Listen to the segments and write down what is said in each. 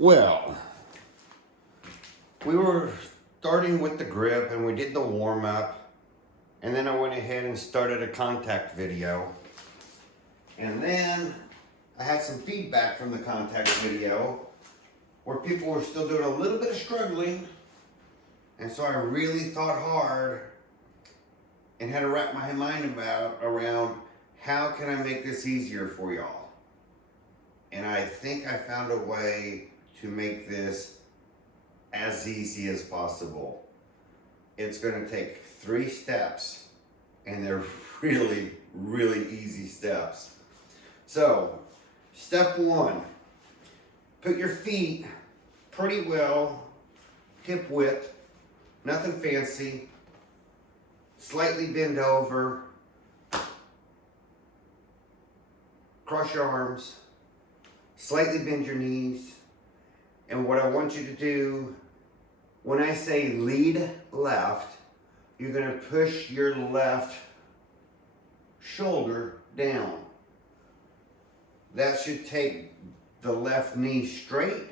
Well, we were starting with the grip and we did the warm up, and then I went ahead and started a contact video. And then I had some feedback from the contact video where people were still doing a little bit of struggling. And so I really thought hard and had to wrap my mind around how can I make this easier for y'all. And I think I found a way to make this as easy as possible. It's going to take 3 steps, and they're really, really easy steps. So, step 1, put your feet pretty well hip width, nothing fancy, slightly bend over, cross your arms, slightly bend your knees. And what I want you to do, when I say lead left, you're going to push your left shoulder down. That should take the left knee straight,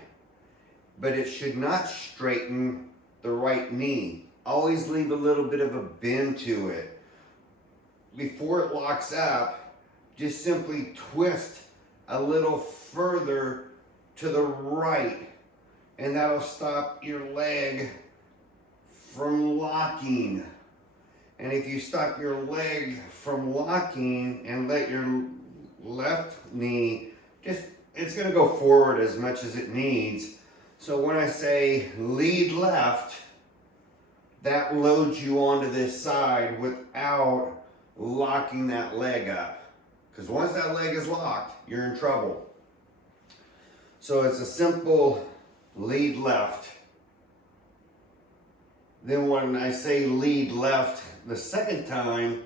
but it should not straighten the right knee. Always leave a little bit of a bend to it. Before it locks up, just simply twist a little further to the right, and that'll stop your leg from locking. And if you stop your leg from locking and let your left knee it's gonna go forward as much as it needs. So when I say lead left, that loads you onto this side without locking that leg up. Because once that leg is locked, you're in trouble. So it's a simple lead left. Then when I say lead left the second time,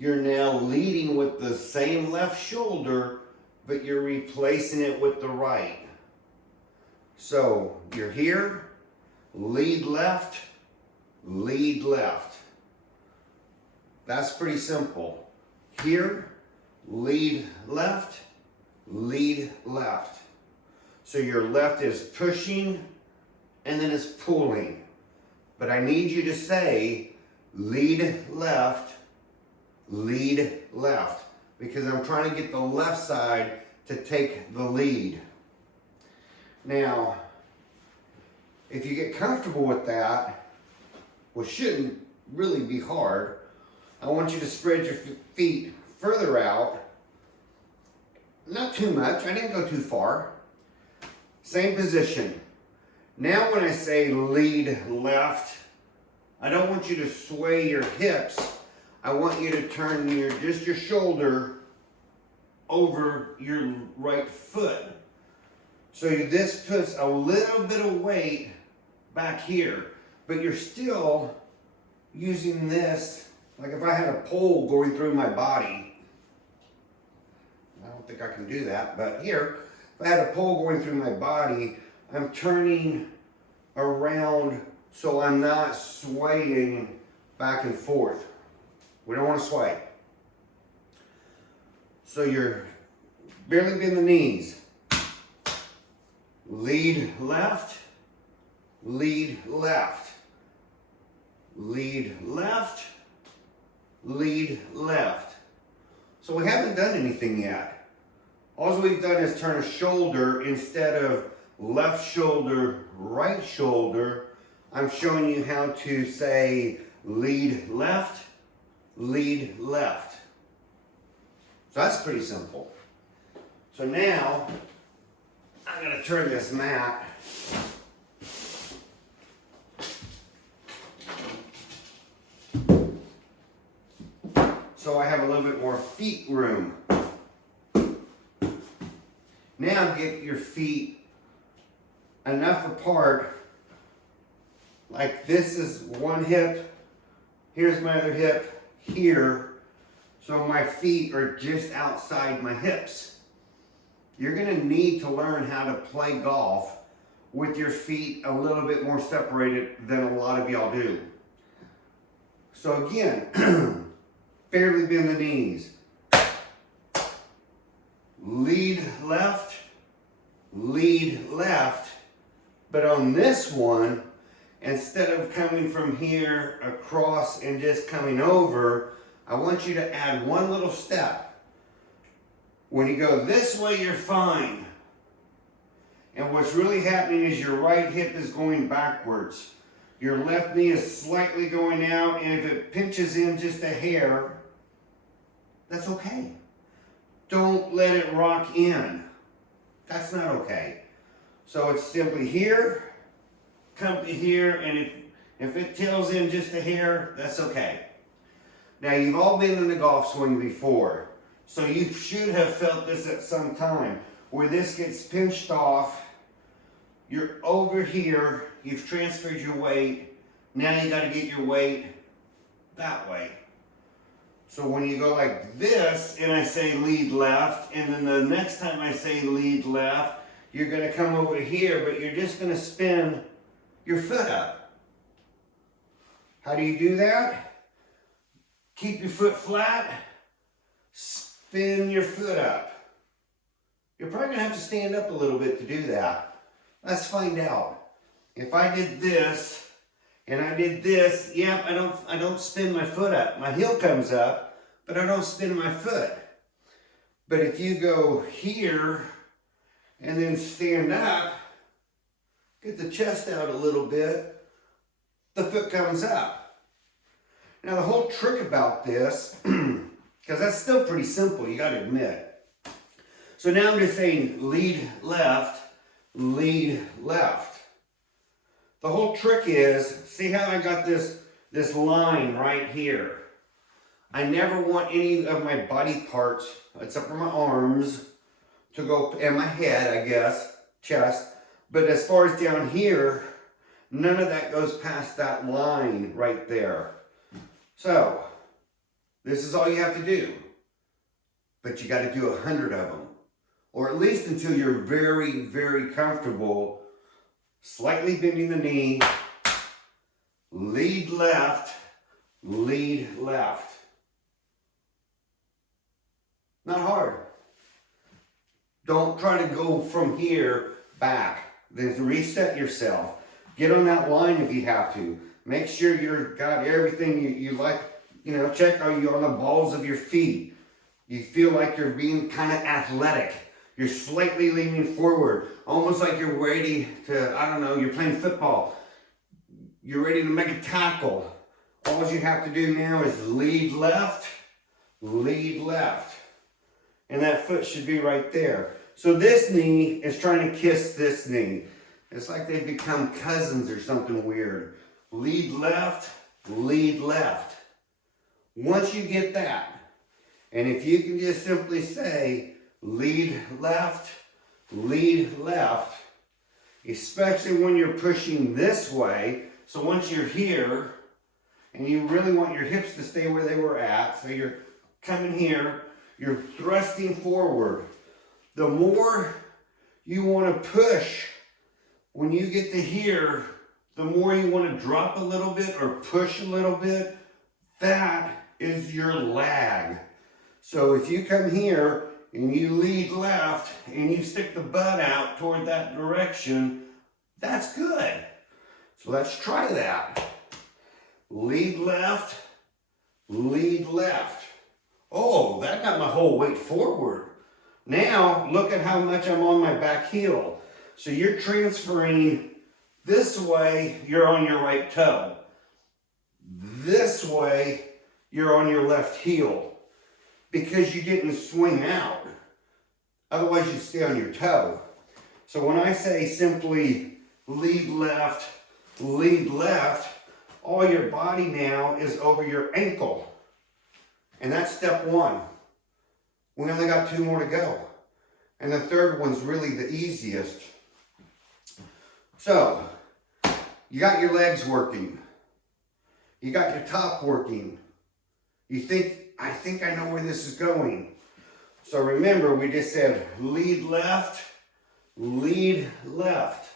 you're now leading with the same left shoulder, but you're replacing it with the right. So you're here, lead left, lead left. That's pretty simple. Here, lead left, lead left. So your left is pushing and then it's pulling. But I need you to say lead left, lead left, because I'm trying to get the left side to take the lead. Now, if you get comfortable with that, which shouldn't really be hard, I want you to spread your feet further out. Not too much, I didn't go too far. Same position. Now when I say lead left, I don't want you to sway your hips. I want you to turn just your shoulder over your right foot. So this puts a little bit of weight back here, but you're still using this, like if I had a pole going through my body. I don't think I can do that, but here, if I had a pole going through my body, I'm turning around so I'm not swaying back and forth. We don't want to sway. So you're barely bend the knees. Lead left, lead left, lead left, lead left. So we haven't done anything yet. All we've done is turn a shoulder instead of left shoulder, right shoulder. I'm showing you how to say lead left, lead left. So that's pretty simple. So now I'm going to turn this mat so I have a little bit more feet room. Now get your feet enough apart, like this is one hip, here's my other hip here, so my feet are just outside my hips. You're going to need to learn how to play golf with your feet a little bit more separated than a lot of y'all do. So again, fairly bend the knees. Lead left, lead left, But on this one, instead of coming from here across and just coming over, I want you to add one little step. When you go this way, you're fine. And what's really happening is your right hip is going backwards. Your left knee is slightly going out, and if it pinches in just a hair, that's okay. Don't let it rock in. That's not okay. So it's simply here, come to here, and if it tails in just a hair, that's okay. Now, you've all been in the golf swing before, so you should have felt this at some time, where this gets pinched off, you're over here, you've transferred your weight, now you got to get your weight that way. So when you go like this, and I say lead left, and then the next time I say lead left, you're going to come over here, but you're just going to spin your foot up. How do you do that? Keep your foot flat, spin your foot up. You're probably going to have to stand up a little bit to do that. Let's find out. If I did this, and I did this, yep, I don't spin my foot up. My heel comes up, but I don't spin my foot. But if you go here, and then stand up, get the chest out a little bit, the foot comes up. Now the whole trick about this, because that's still pretty simple, you got to admit. So now I'm just saying lead left, lead left. The whole trick is, see how I got this line right here? I never want any of my body parts, except for my arms, to go, and my head, I guess, chest. But as far as down here, none of that goes past that line right there. So, this is all you have to do. But you got to do 100 of them. Or at least until you're very, very comfortable. Slightly bending the knee. Lead left. Lead left. Not hard. Don't try to go from here back. Then reset yourself. Get on that line if you have to. Make sure you've got everything you like. You know, check, are you on the balls of your feet? You feel like you're being kind of athletic. You're slightly leaning forward. Almost like you're ready to, I don't know, you're playing football. You're ready to make a tackle. All you have to do now is lead left, lead left. And that foot should be right there. So this knee is trying to kiss this knee. It's like they've become cousins or something weird. Lead left, lead left. Once you get that, and if you can just simply say lead left, especially when you're pushing this way. So once you're here, and you really want your hips to stay where they were at, so you're coming here, you're thrusting forward. The more you want to push, when you get to here, the more you want to drop a little bit or push a little bit. That is your lag. So if you come here and you lead left and you stick the butt out toward that direction, that's good. So let's try that. Lead left, lead left. Oh, that got my whole weight forward. Now, look at how much I'm on my back heel. So you're transferring this way, you're on your right toe. This way, you're on your left heel. Because you didn't swing out. Otherwise, you'd stay on your toe. So when I say simply lead left, all your body now is over your ankle. And that's step one. We only got 2 more to go. And the third one's really the easiest. So, you got your legs working. You got your top working. You think, I think I know where this is going. So remember, we just said lead left, lead left.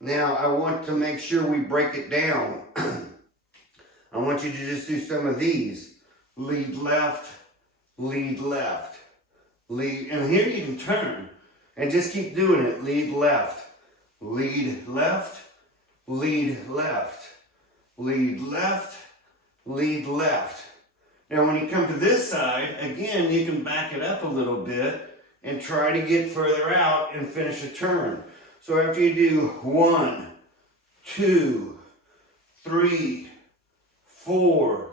Now, I want to make sure we break it down. I want you to just do some of these. Lead left, lead left, lead. And here you can turn and just keep doing it. Lead left, lead left, lead left, lead left, lead left. Now when you come to this side, again, you can back it up a little bit and try to get further out and finish a turn. So after you do 1, 2, 3, 4,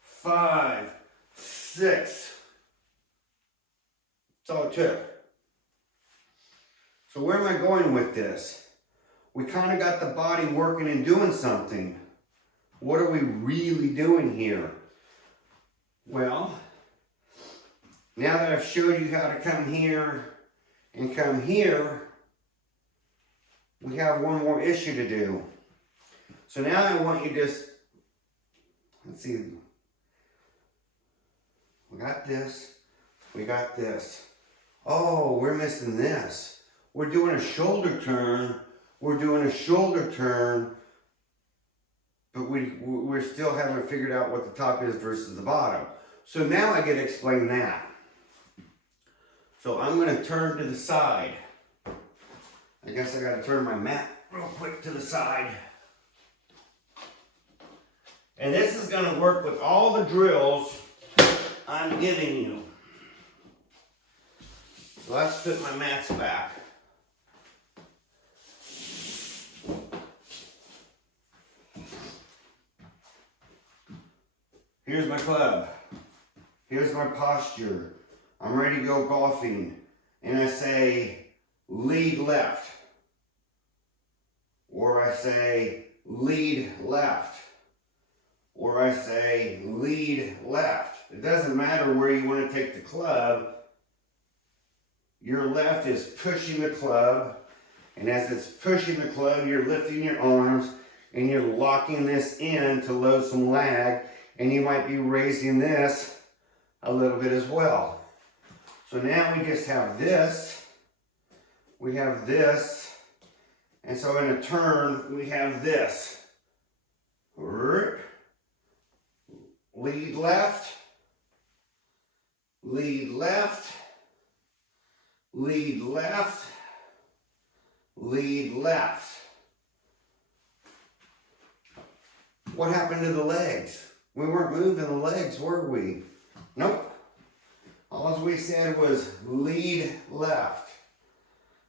5, 6. That's all it took. So where am I going with this? We kind of got the body working and doing something. What are we really doing here? Well, now that I've showed you how to come here and come here, we have one more issue to do. So now I want you to just, let's see, we got this, we got this. Oh, we're missing this. We're doing a shoulder turn, but we still haven't figured out what the top is versus the bottom. So now I get to explain that. So I'm going to turn to the side. I guess I got to turn my mat real quick to the side. And this is going to work with all the drills I'm giving you. So let's put my mats back. Here's my club. Here's my posture. I'm ready to go golfing. And I say, lead left. Or I say, lead left. Or I say, lead left. It doesn't matter where you want to take the club. Your left is pushing the club. And as it's pushing the club, you're lifting your arms and you're locking this in to load some lag. And you might be raising this a little bit as well. So now we just have this. We have this. And so in a turn, we have this. Lead left. Lead left. Lead left. Lead left. What happened to the legs? We weren't moving the legs, were we? Nope. All we said was lead left,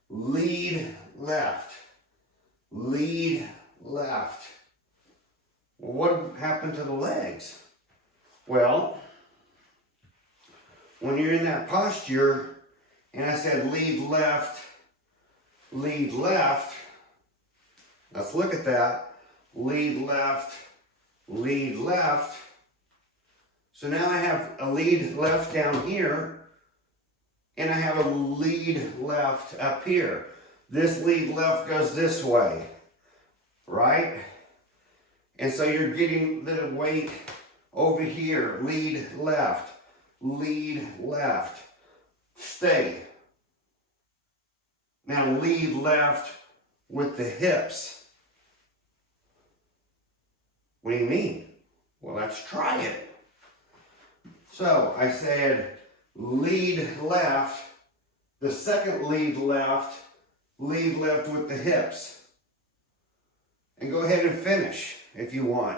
lead left, lead left. Well, what happened to the legs? Well, when you're in that posture, and I said lead left, let's look at that. Lead left, lead left. So now I have a lead left down here, and I have a lead left up here. This lead left goes this way, right? And so you're getting the weight over here. Lead left, stay. Now lead left with the hips. What do you mean? Well, let's try it. So I said lead left, the second lead left with the hips. And go ahead and finish if you want.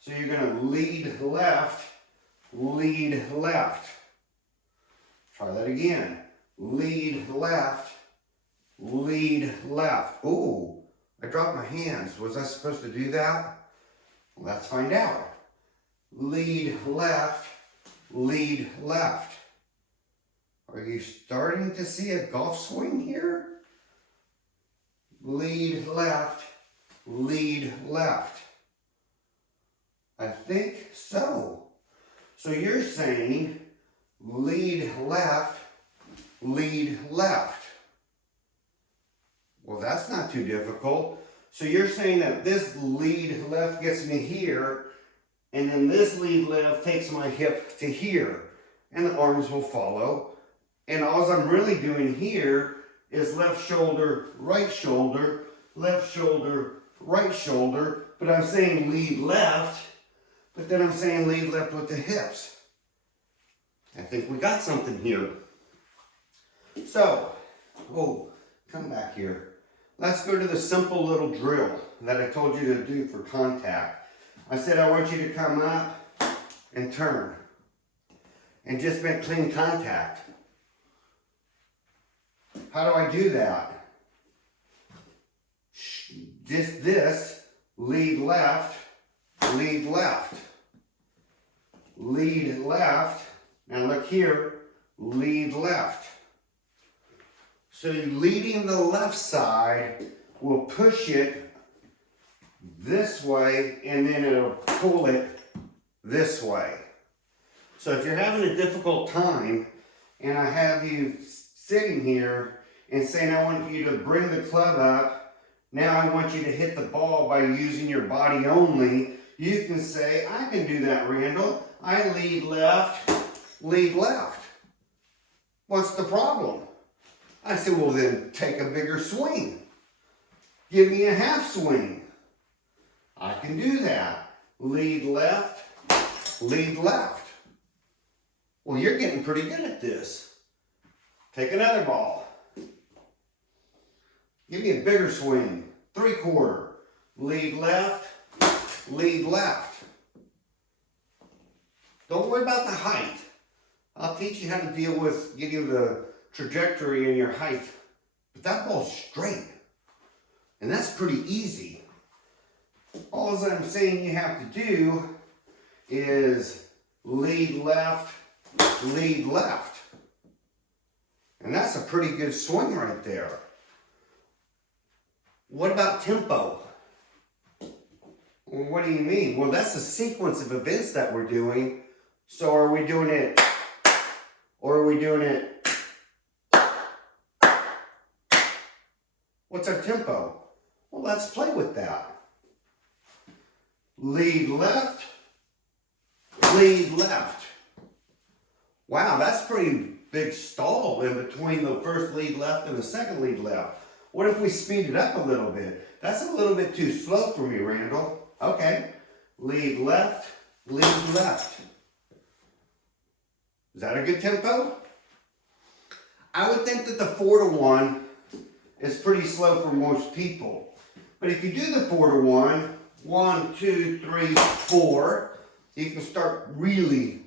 So you're going to lead left. Try that again. Lead left. Ooh, I dropped my hands. Was I supposed to do that? Well, let's find out. Lead left. Are you starting to see a golf swing here? Lead left. I think so. So you're saying lead left. Well, that's not too difficult. So you're saying that this lead left gets me here, and then this lead left takes my hip to here, and the arms will follow. And all I'm really doing here is left shoulder, right shoulder, left shoulder, right shoulder, but I'm saying lead left, but then I'm saying lead left with the hips. I think we got something here. So, come back here. let's go to the simple little drill that I told you to do for contact. I said I want you to come up and turn and just make clean contact. How do I do that? Just this, lead left, lead left, lead left. Now look here, lead left. So leading the left side will push it this way, and then it'll pull it this way. So if you're having a difficult time and I have you sitting here and saying I want you to bring the club up, now I want you to hit the ball by using your body only, you can say, I can do that, Randall. I lead left, lead left. What's the problem? I said, well then take a bigger swing. Give me a half swing. I can do that. Lead left, lead left. Well, you're getting pretty good at this. Take another ball. Give me a bigger swing. 3/4. Lead left, lead left. Don't worry about the height. I'll teach you how to deal with getting the trajectory in your height. But that ball's straight. And that's pretty easy. All I'm saying you have to do is lead left, lead left. And that's a pretty good swing right there. What about tempo? Well, what do you mean? Well, that's a sequence of events that we're doing. So are we doing it, or are we doing it? What's our tempo? Well, let's play with that. Lead left, lead left. Wow, that's a pretty big stall in between the first lead left and the second lead left. What if we speed it up a little bit? That's a little bit too slow for me, Randall. Okay, lead left, lead left. Is that a good tempo? I would think that the 4-to-1 is pretty slow for most people. But if you do the 4-to-1, 1, 2, 3, 4, you can start really,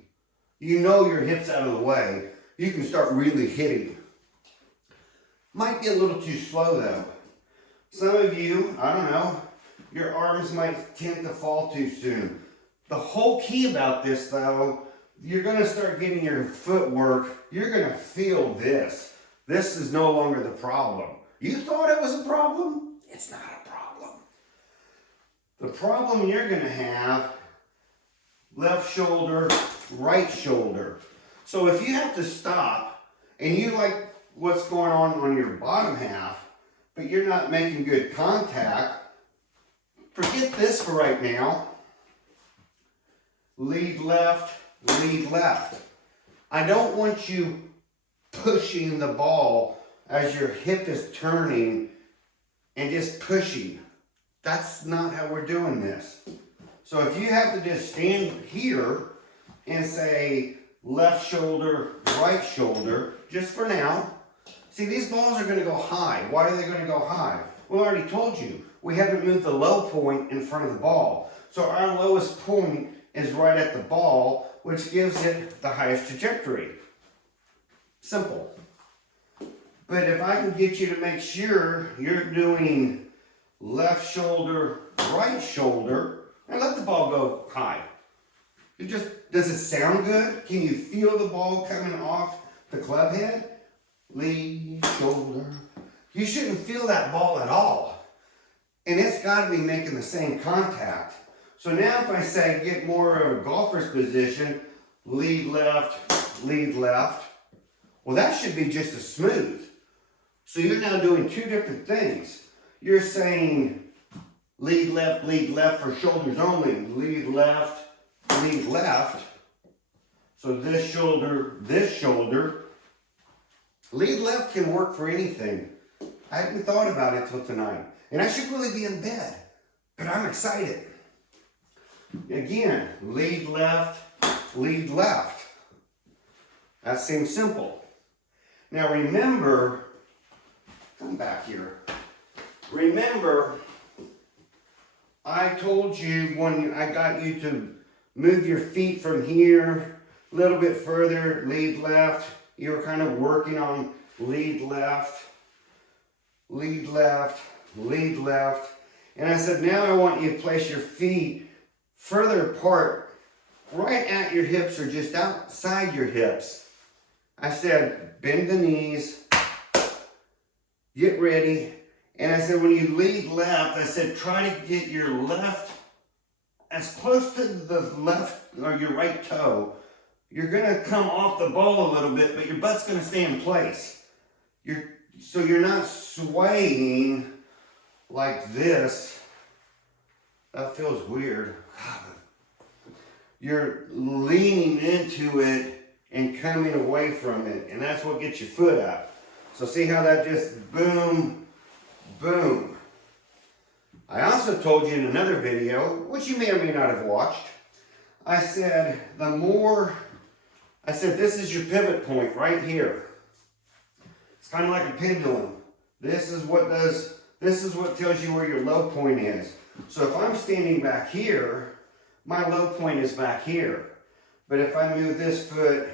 you know your hips out of the way, you can start really hitting. Might be a little too slow though. Some of you, I don't know, your arms might tend to fall too soon. The whole key about this though, you're going to start getting your footwork, you're going to feel this. This is no longer the problem. You thought it was a problem? It's not a problem. The problem you're going to have, left shoulder, right shoulder. So if you have to stop and you like what's going on your bottom half, but you're not making good contact, forget this for right now. Lead left, lead left. I don't want you pushing the ball as your hip is turning and just pushing. That's not how we're doing this. So if you have to just stand here and say left shoulder, right shoulder, just for now. See, these balls are going to go high. Why are they going to go high? Well, I already told you. We haven't moved the low point in front of the ball. So our lowest point is right at the ball, which gives it the highest trajectory. Simple. But if I can get you to make sure you're doing left shoulder, right shoulder, and let the ball go high. Does it sound good? Can you feel the ball coming off the club head? Lead, shoulder. You shouldn't feel that ball at all. And it's got to be making the same contact. So now if I say get more of a golfer's position, lead left, lead left, well that should be just as smooth. So you're now doing two different things. You're saying lead left for shoulders only, lead left, lead left. So this shoulder, lead left can work for anything. I hadn't thought about it till tonight. And I should really be in bed, but I'm excited. Again, lead left, lead left. That seems simple. Now remember, come back here. Remember, I told you when I got you to move your feet from here a little bit further, lead left. You were kind of working on lead left, lead left, lead left. And I said, now I want you to place your feet further apart, right at your hips or just outside your hips. I said, bend the knees, get ready. And I said, when you lead left, I said, try to get your left as close to the left or your right toe. You're gonna come off the ball a little bit, but your butt's gonna stay in place. So you're not swaying like this. That feels weird. You're leaning into it and coming away from it, and that's what gets your foot up. So see how that just boom, boom. I also told you in another video, which you may or may not have watched, I said this is your pivot point right here. It's kind of like a pendulum. This is what tells you where your low point is. So if I'm standing back here, my low point is back here. But if I move this foot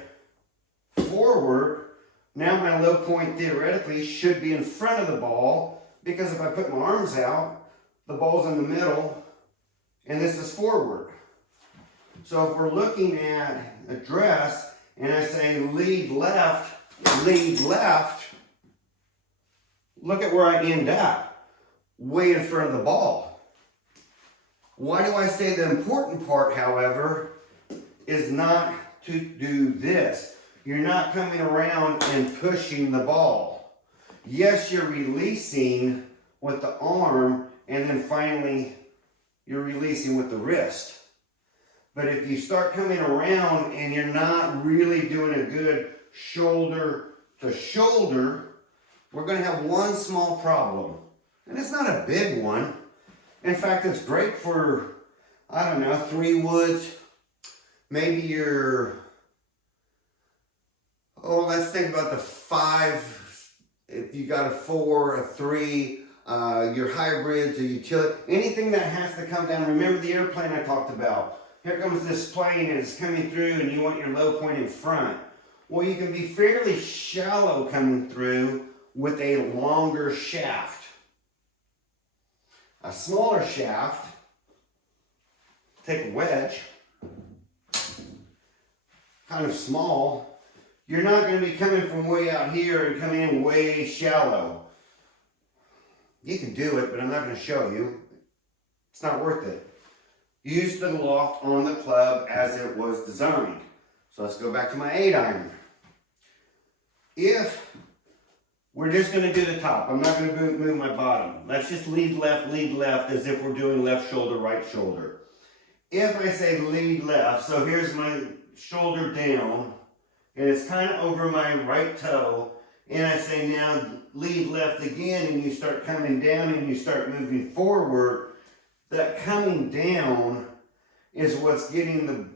forward, now my low point theoretically should be in front of the ball, because if I put my arms out, the ball's in the middle and this is forward. So if we're looking at a dress and I say lead left, look at where I end up, way in front of the ball. Why do I say the important part, however, is not to do this? You're not coming around and pushing the ball. Yes, you're releasing with the arm, and then finally you're releasing with the wrist. But if you start coming around and you're not really doing a good shoulder to shoulder, we're going to have one small problem. And it's not a big one. In fact, it's great for, I don't know, 3 woods. Maybe let's think about the 5. If you got a 4, a 3, your hybrids, a utility, anything that has to come down. Remember the airplane I talked about? Here comes this plane and it's coming through and you want your low point in front. Well, you can be fairly shallow coming through with a longer shaft. A smaller shaft, take a wedge, kind of small. You're not going to be coming from way out here and coming in way shallow. You can do it, but I'm not going to show you. It's not worth it. Use the loft on the club as it was designed. So let's go back to my 8-iron. If we're just going to do the top, I'm not going to move my bottom. Let's just lead left as if we're doing left shoulder, right shoulder. If I say lead left, so here's my shoulder down, and it's kind of over my right toe, and I say now lead left again, and you start coming down and you start moving forward, that coming down is what's getting the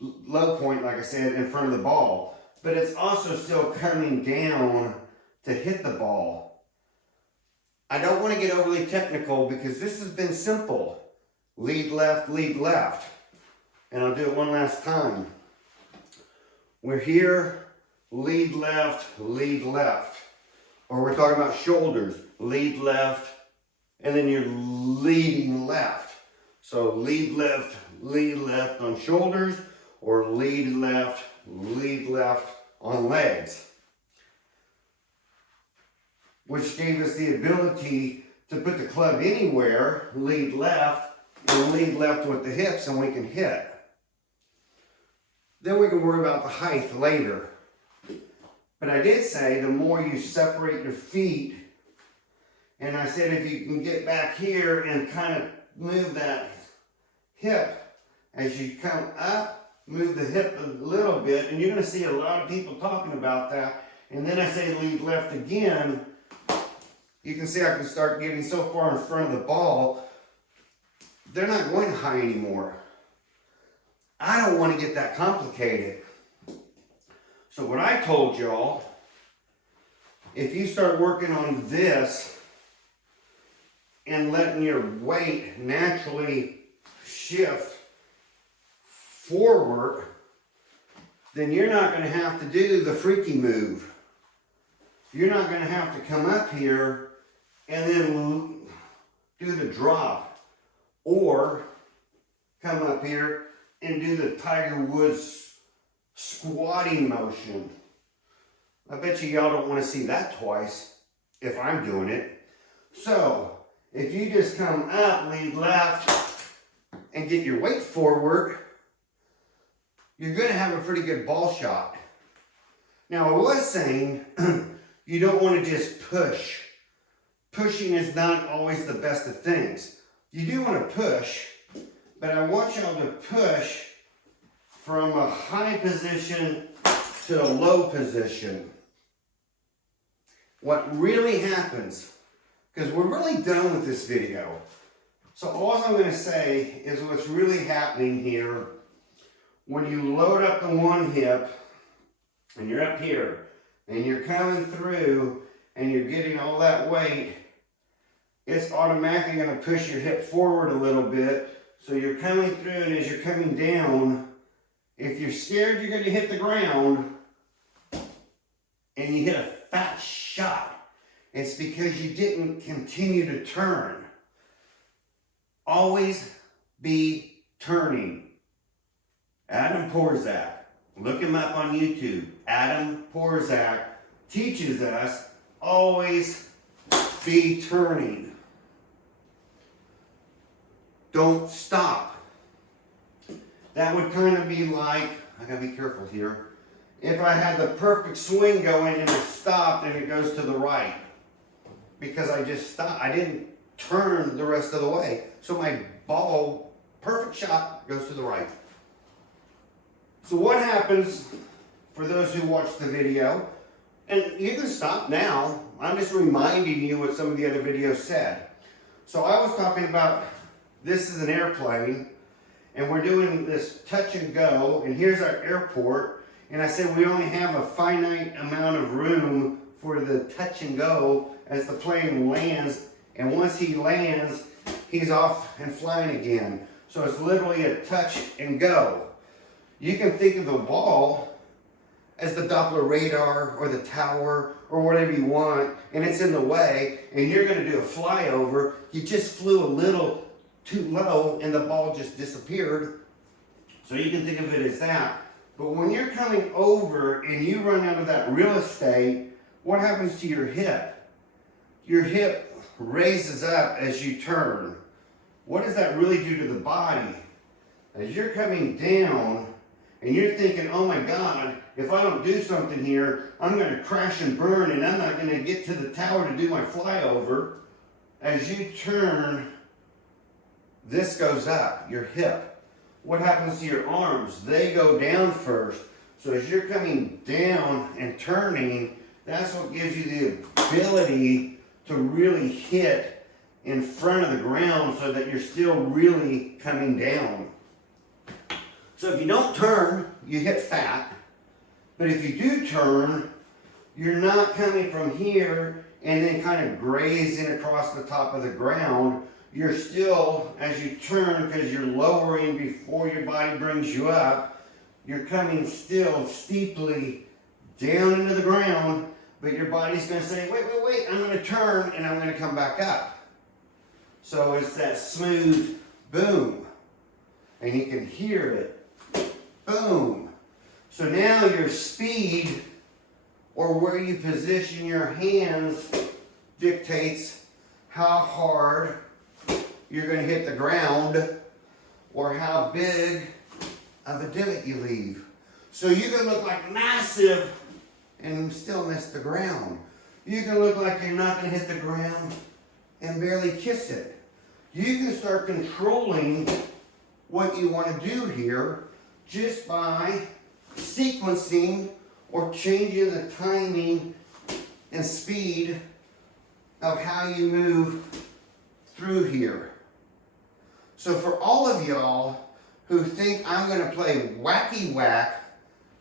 low point, like I said, in front of the ball. But it's also still coming down to hit the ball. I don't want to get overly technical because this has been simple. Lead left, and I'll do it one last time. We're here, lead left, or we're talking about shoulders, lead left, and then you're leading left. So lead left on shoulders, or lead left on legs. Which gave us the ability to put the club anywhere, lead left, and lead left with the hips, and we can hit. Then we can worry about the height later. But I did say the more you separate your feet, and I said if you can get back here and kind of move that hip as you come up, move the hip a little bit, and you're going to see a lot of people talking about that. And then I say lead left again. You can see I can start getting so far in front of the ball, they're not going high anymore. I don't want to get that complicated. So what I told y'all, if you start working on this, and letting your weight naturally shift forward, then you're not going to have to do the freaky move. You're not going to have to come up here and then do the drop, or come up here and do the Tiger Woods squatting motion. I bet you y'all don't want to see that twice if I'm doing it. So if you just come up, lead left, and get your weight forward, you're going to have a pretty good ball shot. Now I was saying you don't want to just push. Pushing is not always the best of things. You do want to push, but I want y'all to push from a high position to a low position. What really happens, because we're really done with this video, so all I'm going to say is what's really happening here, when you load up the one hip, and you're up here, and you're coming through, and you're getting all that weight, it's automatically going to push your hip forward a little bit. So you're coming through, and as you're coming down, if you're scared you're going to hit the ground, and you hit a fat shot, it's because you didn't continue to turn. Always be turning. Adam Porzak, look him up on YouTube. Adam Porzak teaches us always be turning. Don't stop. That would kind of be like, I gotta be careful here, if I had the perfect swing going and it stopped and it goes to the right. Because I just stopped. I didn't turn the rest of the way. So my ball, perfect shot, goes to the right. So what happens for those who watch the video, and you can stop now, I'm just reminding you what some of the other videos said. So I was talking about, this is an airplane, and we're doing this touch and go, and here's our airport, and I said we only have a finite amount of room for the touch and go as the plane lands, and once he lands, he's off and flying again. So it's literally a touch and go. You can think of the ball as the Doppler radar or the tower or whatever you want, and it's in the way, and you're going to do a flyover. You just flew a little too low and the ball just disappeared. So you can think of it as that. But when you're coming over and you run out of that real estate, what happens to your hip? Your hip raises up as you turn. What does that really do to the body? As you're coming down and you're thinking, oh my God, if I don't do something here, I'm going to crash and burn and I'm not going to get to the tower to do my flyover. As you turn, this goes up, your hip. What happens to your arms? They go down first. So as you're coming down and turning, that's what gives you the ability to really hit in front of the ground so that you're still really coming down. So if you don't turn, you hit fat. But if you do turn, you're not coming from here and then kind of grazing across the top of the ground. You're still, as you turn, because you're lowering before your body brings you up, you're coming still steeply down into the ground, but your body's going to say, wait, I'm going to turn and I'm going to come back up. So it's that smooth boom. And you can hear it. Boom. So now your speed, or where you position your hands, dictates how hard you're going to hit the ground or how big of a divot you leave. So you can look like massive and still miss the ground. You can look like you're not going to hit the ground and barely kiss it. You can start controlling what you want to do here just by sequencing or changing the timing and speed of how you move through here. So for all of y'all who think I'm going to play wacky whack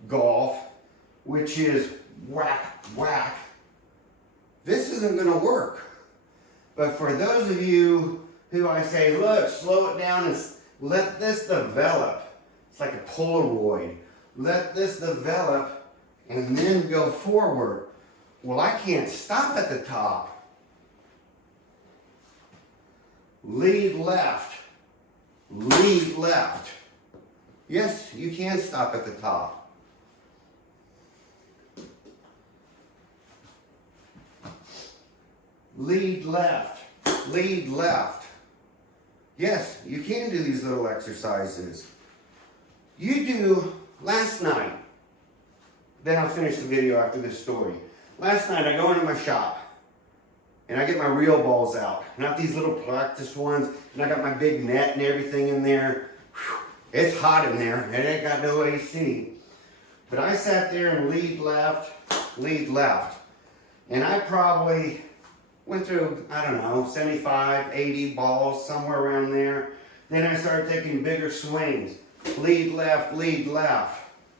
golf, which is whack, whack, this isn't going to work. But for those of you who I say, look, slow it down and let this develop. It's like a Polaroid. Let this develop and then go forward. Well, I can't stop at the top. Lead left. Lead left. Yes, you can stop at the top. Lead left. Lead left. Yes, you can do these little exercises. You do last night. Then I'll finish the video after this story. Last night I go into my shop and I get my real balls out. Not these little practice ones. And I got my big net and everything in there. Whew, it's hot in there. It ain't got no AC. But I sat there and lead left. And I probably went through, I don't know, 75, 80 balls, somewhere around there. Then I started taking bigger swings. Lead left.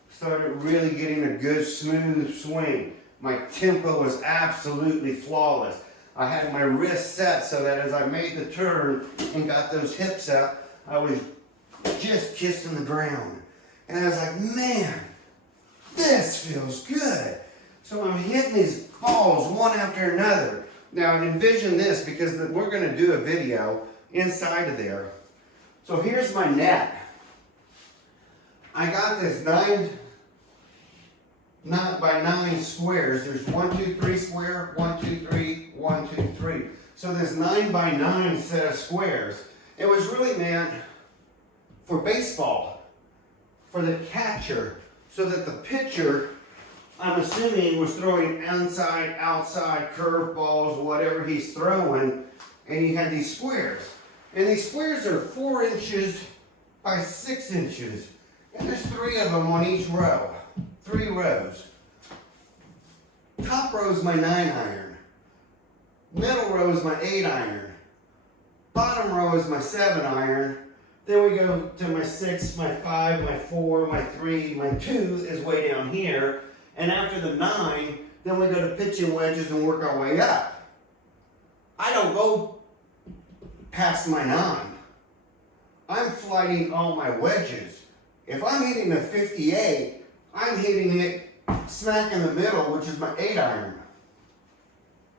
Started really getting a good smooth swing. My tempo was absolutely flawless. I had my wrist set so that as I made the turn and got those hips up, I was just kissing the ground. And I was like, man, this feels good. So I'm hitting these balls one after another. Now envision this, because we're going to do a video inside of there. So here's my net. I got this 9 by 9 squares. There's 1, 2, 3 square, 1, 2, 3, 1, 2, 3. So this 9 by 9 set of squares. It was really meant for baseball, for the catcher, so that the pitcher, I'm assuming, was throwing inside, outside, curve balls, whatever he's throwing, and you had these squares. And these squares are 4 inches by 6 inches. And there's 3 of them on each row. 3 rows. Top row is my 9-iron. Middle row is my 8-iron. Bottom row is my 7-iron. Then we go to my 6, my 5, my 4, my 3, my 2 is way down here. And after the 9, then we go to pitching wedges and work our way up. I don't go past my 9. I'm flighting all my wedges. If I'm hitting a 58, I'm hitting it smack in the middle, which is my 8-iron.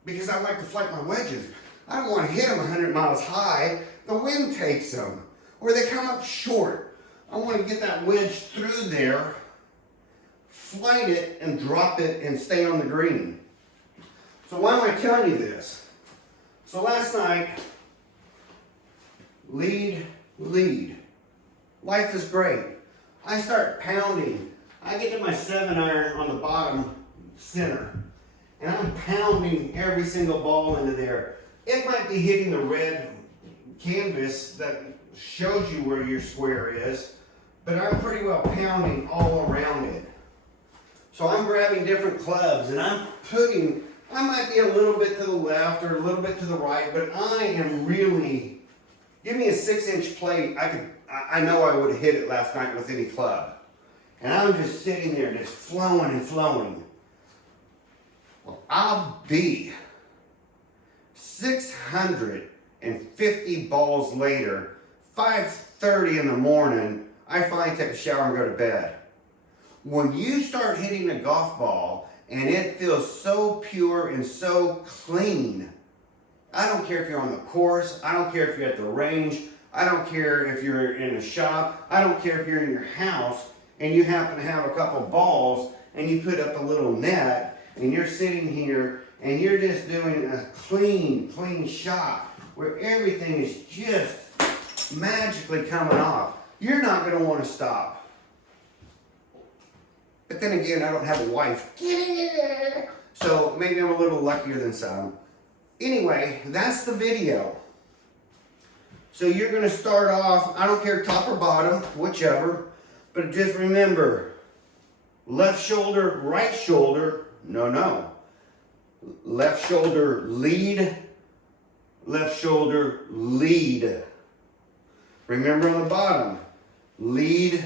Because I like to flight my wedges. I don't want to hit them 100 miles high. The wind takes them. Or they come up short. I want to get that wedge through there, flight it, and drop it, and stay on the green. So why am I telling you this? So last night, lead. Life is great. I start pounding. I get to my 7-iron on the bottom center, and I'm pounding every single ball into there. It might be hitting the red canvas that shows you where your square is, but I'm pretty well pounding all around it. So I'm grabbing different clubs, and I'm putting, I might be a little bit to the left or a little bit to the right, but I am really, give me a 6-inch plate, I know I would have hit it last night with any club. And I'm just sitting there just flowing and flowing. Well, I'll be 650 balls later, 5:30 in the morning, I finally take a shower and go to bed. When you start hitting a golf ball and it feels so pure and so clean, I don't care if you're on the course, I don't care if you're at the range, I don't care if you're in a shop, I don't care if you're in your house and you happen to have a couple balls and you put up a little net and you're sitting here and you're just doing a clean shot where everything is just magically coming off. You're not going to want to stop. But then again, I don't have a wife. So maybe I'm a little luckier than some. Anyway, that's the video. So you're going to start off, I don't care top or bottom, whichever, but just remember, left shoulder, right shoulder, no. Left shoulder, lead, left shoulder, lead. Remember on the bottom, lead.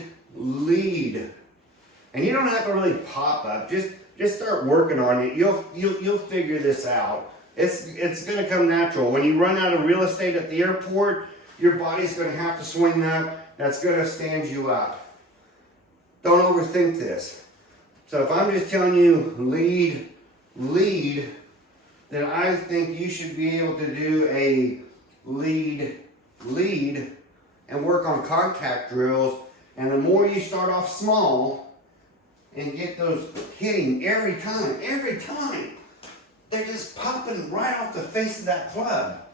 And you don't have to really pop up, just start working on it. You'll figure this out. It's going to come natural. When you run out of real estate at the airport, your body's going to have to swing up. That's going to stand you up. Don't overthink this. So if I'm just telling you lead, then I think you should be able to do a lead, and work on contact drills. And the more you start off small and get those hitting every time, they're just popping right off the face of that club.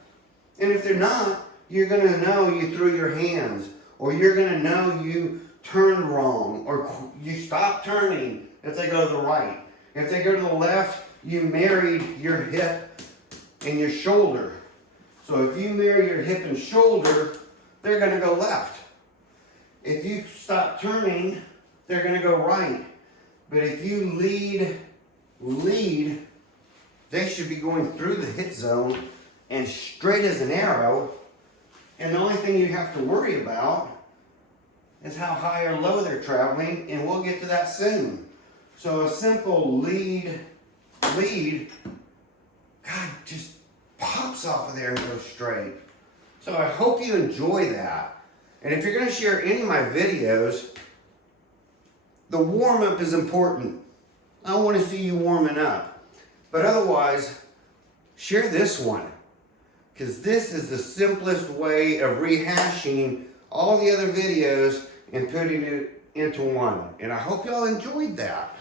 And if they're not, you're going to know you threw your hands, or you're going to know you turned wrong, or you stopped turning if they go to the right. If they go to the left, you married your hip and your shoulder. So if you marry your hip and shoulder, they're going to go left. If you stop turning, they're going to go right. But if you lead, they should be going through the hit zone and straight as an arrow. And the only thing you have to worry about is how high or low they're traveling, and we'll get to that soon. So a simple lead, God, just pops off of there and goes straight. So I hope you enjoy that. And if you're going to share any of my videos, the warm-up is important. I want to see you warming up. But otherwise, share this one, because this is the simplest way of rehashing all the other videos and putting it into one. And I hope y'all enjoyed that.